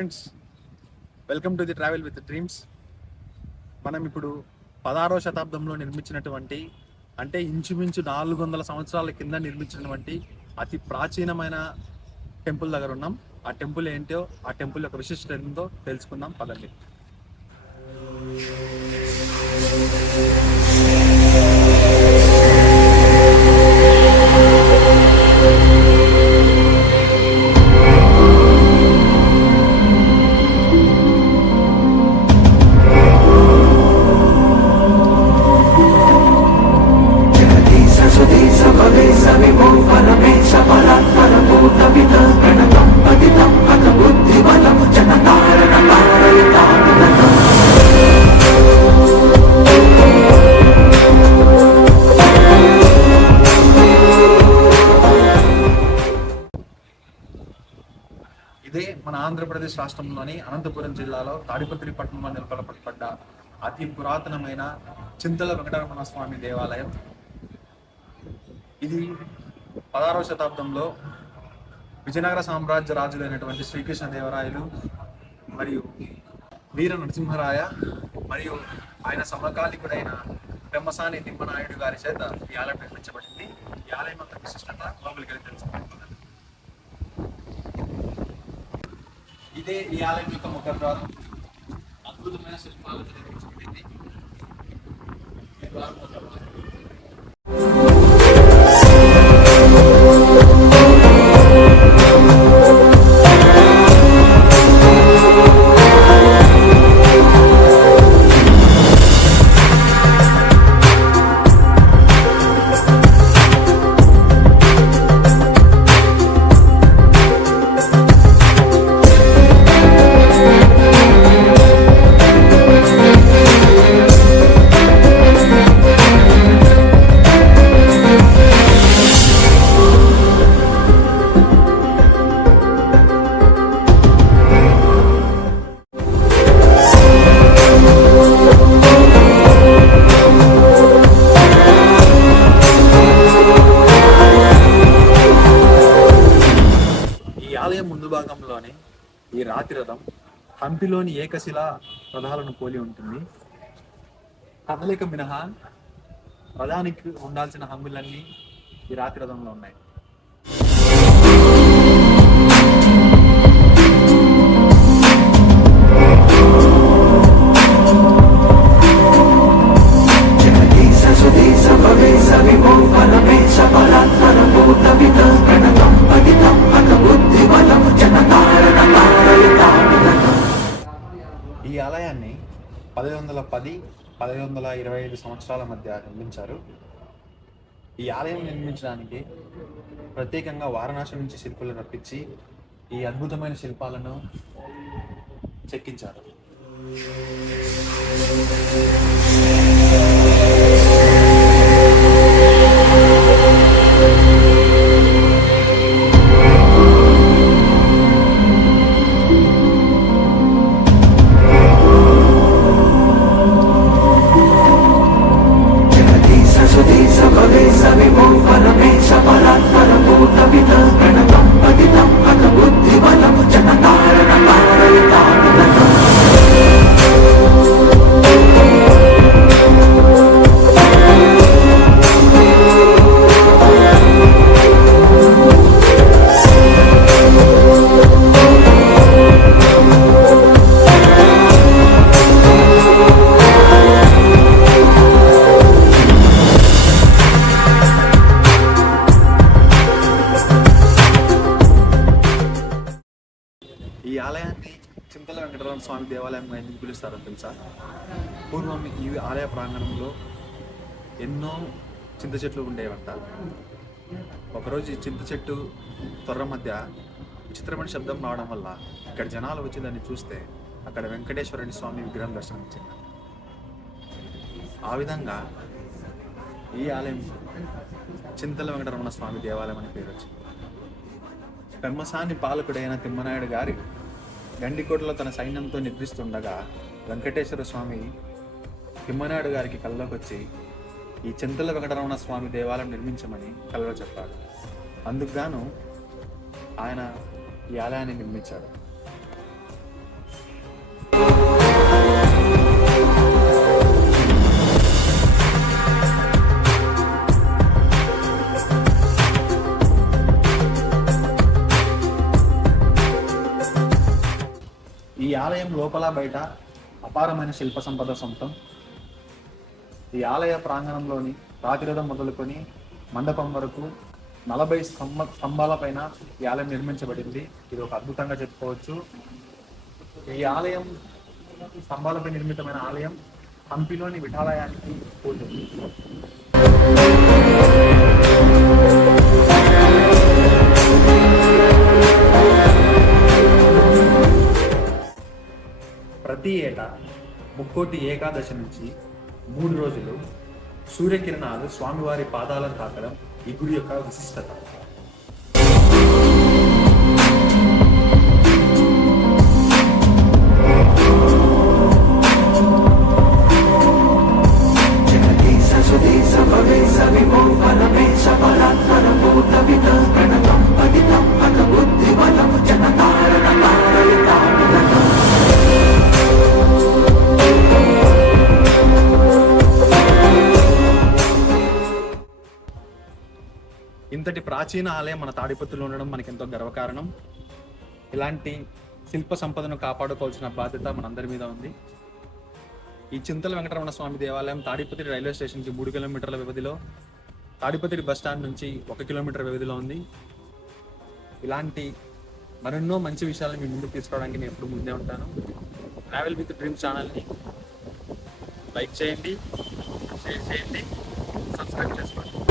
Friends, welcome to the travel with dreams. మనం ఇప్పుడు 16వ శతాబ్దంలో నిర్మించినటువంటి, అంటే ఇంచుమించు 400 సంవత్సరాల కింద నిర్మించినటువంటి అతి ప్రాచీనమైన టెంపుల్ దగ్గర ఉన్నాం. ఆ టెంపుల్ ఏంటో, ఆ టెంపుల్ యొక్క విశిష్టత ఏంటో తెలుసుకుందాం పదండి. ఇదే మన ఆంధ్రప్రదేశ్ రాష్ట్రంలోని అనంతపురం జిల్లాలో తాడిపత్రి పట్టణంలో నెలకొల్పబడ్డ అతి పురాతనమైన చింతల వెంకటరమణ స్వామి దేవాలయం. ఇది 16వ శతాబ్దంలో విజయనగర సామ్రాజ్య రాజులైనటువంటి శ్రీకృష్ణదేవరాయలు మరియు వీర నరసింహరాయ మరియు ఆయన సమకాలికుడైన పెమ్మసాని తిమ్మనాయుడు గారి చేత ఈ ఆలయం నిర్మించబడింది. ఈ ఆలయం యొక్క విశిష్టత లోపలికి వెళ్ళి తెలుసుకుంటున్నాను. ఇదే ఈ ఆలయం యొక్క ముఖద్వారం. అద్భుతమైన శిల్పాలతో నిర్మించబడింది. ముందు భాగంలోనే ఈ రాతి రథం హంపిలోని ఏకశిలా రథాలను పోలి ఉంటుంది. కదలిక మినహా రథానికి ఉండాల్సిన హంగులన్నీ ఈ రాతి రథంలో ఉన్నాయి. ఈ ఆలయాన్ని 1110-1125 సంవత్సరాల మధ్య నిర్మించారు. ఈ ఆలయం నిర్మించడానికి ప్రత్యేకంగా వారణాసి నుంచి శిల్పులను రప్పించి ఈ అద్భుతమైన శిల్పాలను చెక్కించారు. ఈ ఆలయాన్ని చింతల వెంకటరమణ స్వామి దేవాలయంగా ఎందుకు పిలుస్తారో తెలుసా? పూర్వం ఈ ఆలయ ప్రాంగణంలో ఎన్నో చింత చెట్లు ఉండేవంట. ఒకరోజు ఈ చింత చెట్టు తొర్ర మధ్య విచిత్రమైన శబ్దం రావడం వల్ల ఇక్కడ జనాలు వచ్చి దాన్ని చూస్తే అక్కడ వెంకటేశ్వరుని స్వామి విగ్రహం దర్శనమిచ్చింది. ఆ విధంగా ఈ ఆలయం చింతల వెంకటరమణ స్వామి దేవాలయం అని పేరు వచ్చింది. పెమ్మసాని పాలకుడైన తిమ్మనాయుడు గారి గండికోటలో తన సైన్యంతో నిద్రిస్తుండగా వెంకటేశ్వర స్వామి తిమ్మనాయుడు గారికి కల్లోకి వచ్చి ఈ చింతల వెంకటరమణ స్వామి దేవాలయం నిర్మించమని కలలో చెప్పాడు. అందుకు గాను ఆయన ఈ ఆలయాన్ని నిర్మించాడు. ఈ ఆలయం లోపల బయట అపారమైన శిల్ప సంపద సొంతం. ఈ ఆలయ ప్రాంగణంలోని రాతిరథం మొదలుకొని మండపం వరకు 40 స్తంభాల పైన ఈ ఆలయం నిర్మించబడింది. ఇది ఒక అద్భుతంగా చెప్పుకోవచ్చు. ఈ ఆలయం స్తంభాలపై నిర్మితమైన ఆలయం హంపిలోని విఠాలయానికి పోతుంది. ప్రతి ఏటా ముక్కోటి ఏకాదశి నుంచి 3 రోజులు సూర్యకిరణాలు స్వామివారి పాదాలను తాకడం ఈ గుడి యొక్క విశిష్టత. ఇంతటి ప్రాచీన ఆలయం మన తాడిపత్రిలో ఉండడం మనకెంతో గర్వకారణం. ఇలాంటి శిల్ప సంపదను కాపాడుకోవాల్సిన బాధ్యత మనందరి మీద ఉంది. ఈ చింతల వెంకటరమణ స్వామి దేవాలయం తాడిపత్రి రైల్వే స్టేషన్కి 3 కిలోమీటర్ల వ్యవధిలో, తాడిపత్రి బస్ స్టాండ్ నుంచి 1 కిలోమీటర్ వ్యవధిలో ఉంది. ఇలాంటి మరెన్నో మంచి విషయాలను మీ ముందుకు తీసుకురావడానికి నేను ఎప్పుడు ముందే ఉంటాను. ట్రావెల్ విత్ డ్రీమ్స్ ఛానల్ని లైక్ చేయండి, షేర్ చేయండి, సబ్స్క్రైబ్ చేసుకోండి.